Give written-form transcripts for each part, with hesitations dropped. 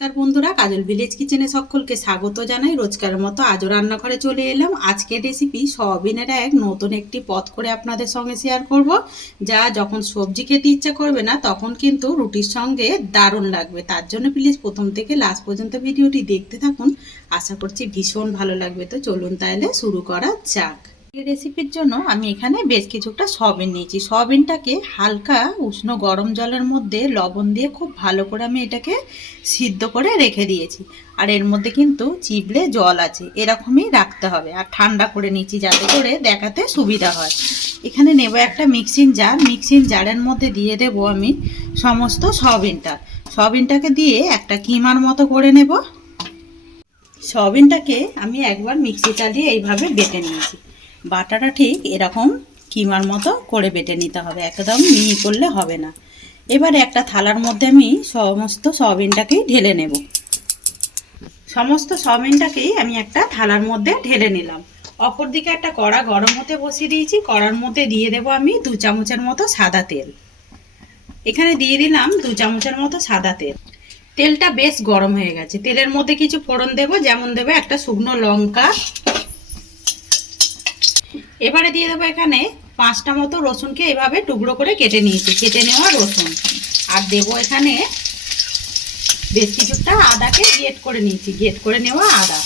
নমস্কার বন্ধুরা, কাজল ভিলেজ কিচেনে সকলকে স্বাগত জানাই। রোজকারের মতো আজও রান্নাঘরে চলে এলাম। আজকের রেসিপি সয়াবিনের এক নতুন একটি পদ করে আপনাদের সঙ্গে শেয়ার করব, যা যখন সবজি খেতে ইচ্ছা করবে না তখন কিন্তু রুটির সঙ্গে দারুণ লাগবে। তার জন্য প্লিজ প্রথম থেকে লাস্ট পর্যন্ত ভিডিওটি দেখতে থাকুন, আশা করছি ভীষণ ভালো লাগবে। তো চলুন তাহলে শুরু করা যাক। এই রেসিপির জন্য আমি এখানে বেশ কিছুটা সয়াবিন নিয়েছি। সয়াবিনটাকে হালকা উষ্ণ গরম জলের মধ্যে লবণ দিয়ে খুব ভালো করে আমি এটাকে সিদ্ধ করে রেখে দিয়েছি। আর এর মধ্যে কিন্তু চিবড়ে জল আছে, এরকমই রাখতে হবে। আর ঠান্ডা করে নিয়েছি যাতে করে দেখাতে সুবিধা হয়। এখানে নেব একটা মিক্সিং জার। মিক্সিং জারের মধ্যে দিয়ে দেব আমি সমস্ত সয়াবিনটাকে দিয়ে একটা কিমার মতো করে নেব। সয়াবিনটাকে আমি একবার মিক্সি চালিয়ে এইভাবে বেটে নিয়েছি। বাটাটা ঠিক এরকম কিমার মতো করে বেটে নিতে হবে, একদম মিহি করলে হবে না। এবারে একটা থালার মধ্যে আমি সমস্ত সয়াবিনটাকেই ঢেলে নেব। সমস্ত সয়াবিনটাকেই আমি একটা থালার মধ্যে ঢেলে নিলাম। অপরদিকে একটা কড়া গরম হতে বসিয়ে দিয়েছি। কড়ার মধ্যে দিয়ে দেব আমি 2 চামচের মতো সাদা তেল। এখানে দিয়ে দিলাম 2 চামচের মতো সাদা তেল। তেলটা বেশ গরম হয়ে গেছে। তেলের মধ্যে কিছু ফোড়ন দেব, যেমন দেব একটা শুকনো লঙ্কা। এবারে দিয়ে দেবো এখানে 5টা মতো রসুনকে এভাবে টুকরো করে কেটে নিয়েছি, কেটে নেওয়া রসুন। আর দেবো এখানে বেশ কিছুটা আদাকে গ্রেট করে নিয়েছি, গ্রেট করে নেওয়া আদা।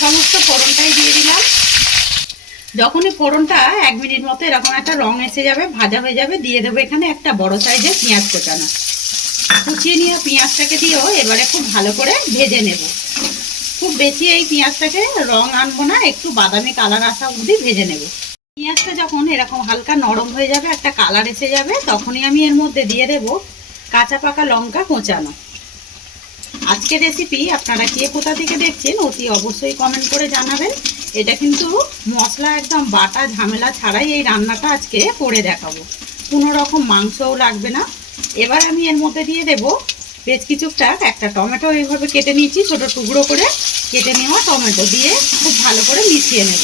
সমস্ত ফোড়নটাই দিয়ে দিলাম। যখনই ফোড়নটা 1 মিনিট মতো এরকম একটা রং এসে যাবে, ভাজা হয়ে যাবে, দিয়ে দেবো এখানে একটা বড় সাইজের পেঁয়াজ কোচানো। কুচিয়ে নিয়ে পেঁয়াজটাকে দিয়েও এবারে খুব ভালো করে ভেজে নেব। খুব বেশি এই পেঁয়াজটাকে রং আনবো না, একটু বাদামি কালার আসা অবধি ভেজে নেব। পেঁয়াজটা যখন এরকম হালকা নরম হয়ে যাবে, একটা কালার এসে যাবে, তখনই আমি এর মধ্যে দিয়ে দেব কাঁচা পাকা লঙ্কা কোচানো। আজকের রেসিপি আপনারা কে কোথা থেকে দেখছেন অতি অবশ্যই কমেন্ট করে জানাবেন। এটা কিন্তু মশলা একদম বাটা ঝামেলা ছাড়াই এই রান্নাটা আজকে করে দেখাবো, কোনো রকম মাংসও লাগবে না। এবার আমি এর মধ্যে দিয়ে দেব বেশ কিছুটা একটা টমেটো এইভাবে কেটে নিয়েছি, ছোট টুকরো করে কেটে নেওয়া টমেটো দিয়ে খুব ভালো করে মিশিয়ে নেব।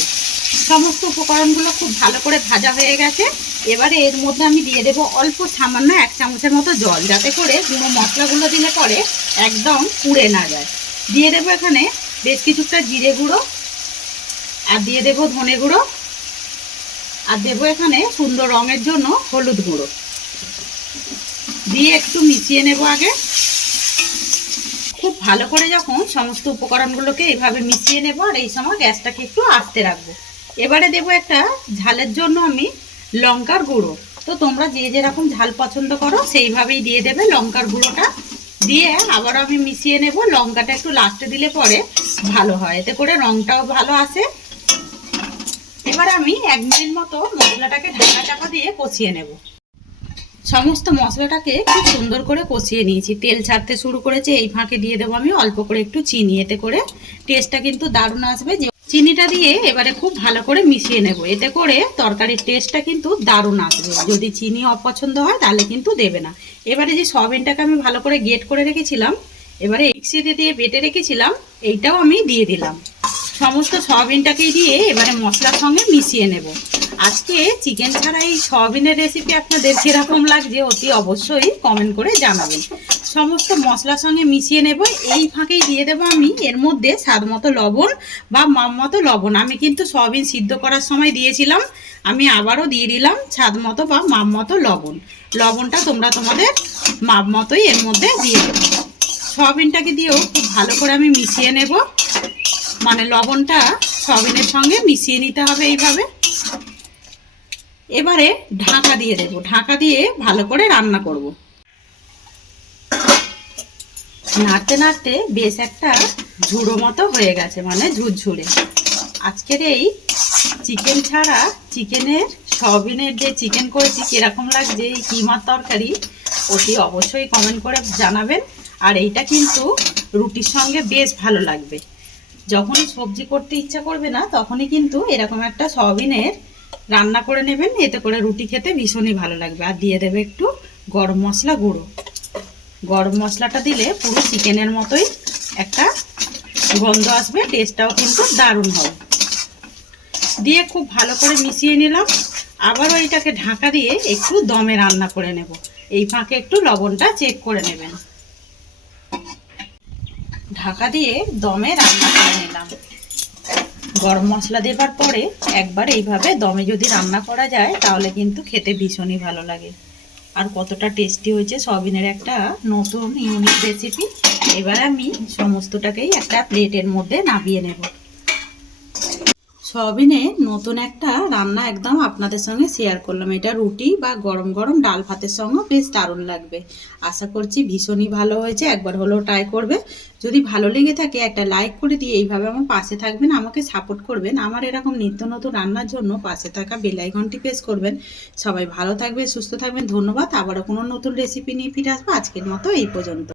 সমস্ত উপকরণগুলো খুব ভালো করে ভাজা হয়ে গেছে। এবারে এর মধ্যে আমি দিয়ে দেব অল্প সামান্য 1 চামচের মতো জল, যাতে করে গুঁড়ো মশলাগুলো দিলে পরে একদম পুড়ে না যায়। দিয়ে দেবো এখানে বেশ কিছুটা জিরে গুঁড়ো, আর দিয়ে দেব ধনে গুঁড়ো, আর দেবো এখানে সুন্দর রঙের জন্য হলুদ গুঁড়ো। দিয়ে একটু মিশিয়ে নেব আগে। খুব ভালো করে যখন সমস্ত উপকরণগুলোকে এইভাবে মিশিয়ে নেব, আর এই সময় গ্যাসটাকে একটু আস্তে রাখবো। এবারে দেবো একটা ঝালের জন্য আমি লঙ্কার গুঁড়ো। তো তোমরা যে যেরকম ঝাল পছন্দ করো সেইভাবেই দিয়ে দেবে লঙ্কার গুঁড়োটা। দিয়ে আবার আমি মিশিয়ে নেব। লঙ্কাটা একটু লাস্টে দিলে পরে ভালো হয়, এতে করে রঙটাও ভালো আসে। এবার আমি 1 মিনিট মতো মশলাটাকে ঢাকা চাপা দিয়ে কষিয়ে নেব। সমস্ত মশলাটাকে খুব সুন্দর করে কষিয়ে নিয়েছি, তেল ছাড়তে শুরু করেছে। এই ফাঁকে দিয়ে দেবো আমি অল্প করে একটু চিনি, এতে করে টেস্টটা কিন্তু দারুণ আসবে। যে চিনিটা দিয়ে এবারে খুব ভালো করে মিশিয়ে নেব, এতে করে তরকারির টেস্টটা কিন্তু দারুণ আসবে। যদি চিনি অপছন্দ হয় তাহলে কিন্তু দেবে না। এবারে যে সয়াবিনটাকে আমি ভালো করে গ্রেট করে রেখেছিলাম, এবারে মিক্সিতে দিয়ে বেটে রেখেছিলাম, এইটাও আমি দিয়ে দিলাম। সমস্ত সয়াবিনটাকেই দিয়ে এবারে মশলার সঙ্গে মিশিয়ে নেব। আজকে চিকেন ছাড়া এই সয়াবিনের রেসিপি আপনাদের কীরকম লাগছে অতি অবশ্যই কমেন্ট করে জানাবেন। সমস্ত মশলার সঙ্গে মিশিয়ে নেব। এই ফাঁকেই দিয়ে দেবো আমি এর মধ্যে স্বাদ মতো লবণ বা মাপ মতো লবণ। আমি কিন্তু সয়াবিন সিদ্ধ করার সময় দিয়েছিলাম, আমি আবারও দিয়ে দিলাম স্বাদ মতো বা মাপ মতো লবণ। লবণটা তোমরা তোমাদের মাপ মতোই এর মধ্যে দিয়ে দেবে। সয়াবিনটাকে দিয়েও খুব ভালো করে আমি মিশিয়ে নেব, মানে লবণটা সয়াবিনের সঙ্গে মিশিয়ে নিতে হবে এইভাবে। এবারে ঢাকা দিয়ে দেব, ঢাকা দিয়ে ভালো করে রান্না করব। নাড়তে নাড়তে বেশ একটা ঝুড়ো মতো হয়ে গেছে, মানে ঝুরঝুরে। আজকের এই চিকেন ছাড়া চিকেনের সয়াবিনের যে চিকেন করেছি কীরকম লাগছে এই কিমার তরকারি অতি অবশ্যই কমেন্ট করে জানাবেন। আর এইটা কিন্তু রুটির সঙ্গে বেশ ভালো লাগবে। যখনই সবজি করতে ইচ্ছা করবে না তখনই কিন্তু এরকম একটা সয়াবিনের রান্না করে নেবেন, এতে করে রুটি খেতে ভীষণই ভালো লাগবে। আর দিয়ে দেবে একটু গরম মশলা গুঁড়ো। গরম মশলাটা দিলে পুরো চিকেনের মতোই একটা গন্ধ আসবে, টেস্টটাও কিন্তু দারুণ হবে। দিয়ে খুব ভালো করে মিশিয়ে নিলাম। আবারও এইটাকে ঢাকা দিয়ে একটু দমে রান্না করে নেব। এই ফাঁকে একটু লবণটা চেক করে নেবেন। ঢাকা দিয়ে দমে রান্না করে নিলাম। গরম মশলা দেবার পরে একবার এইভাবে দমে যদি রান্না করা যায় তাহলে কিন্তু খেতে ভীষণই ভালো লাগে। আর কতটা টেস্টি হয়েছে, সয়াবিনের একটা নতুন ইউনিক রেসিপি। এবার আমি সমস্তটাকেই একটা প্লেটের মধ্যে নামিয়ে নেব। সয়াবিনের নতুন একটা রান্না একদম আপনাদের সঙ্গে শেয়ার করলাম। এটা রুটি বা গরম গরম ডাল ভাতের সঙ্গে বেশ দারুণ লাগবে। আশা করছি ভীষণই ভালো হয়েছে, একবার হলেও ট্রাই করবে। যদি ভালো লেগে থাকে একটা লাইক করে দিয়ে এইভাবে আমার পাশে থাকবেন, আমাকে সাপোর্ট করবেন। আমার এরকম নিত্য নতুন রান্নার জন্য পাশে থাকা বেল আইকনটি প্রেস করবেন। সবাই ভালো থাকবে, সুস্থ থাকবেন। ধন্যবাদ। আবারও কোনো নতুন রেসিপি নিয়ে ফিরে আসবো। আজকের মতো এই পর্যন্ত।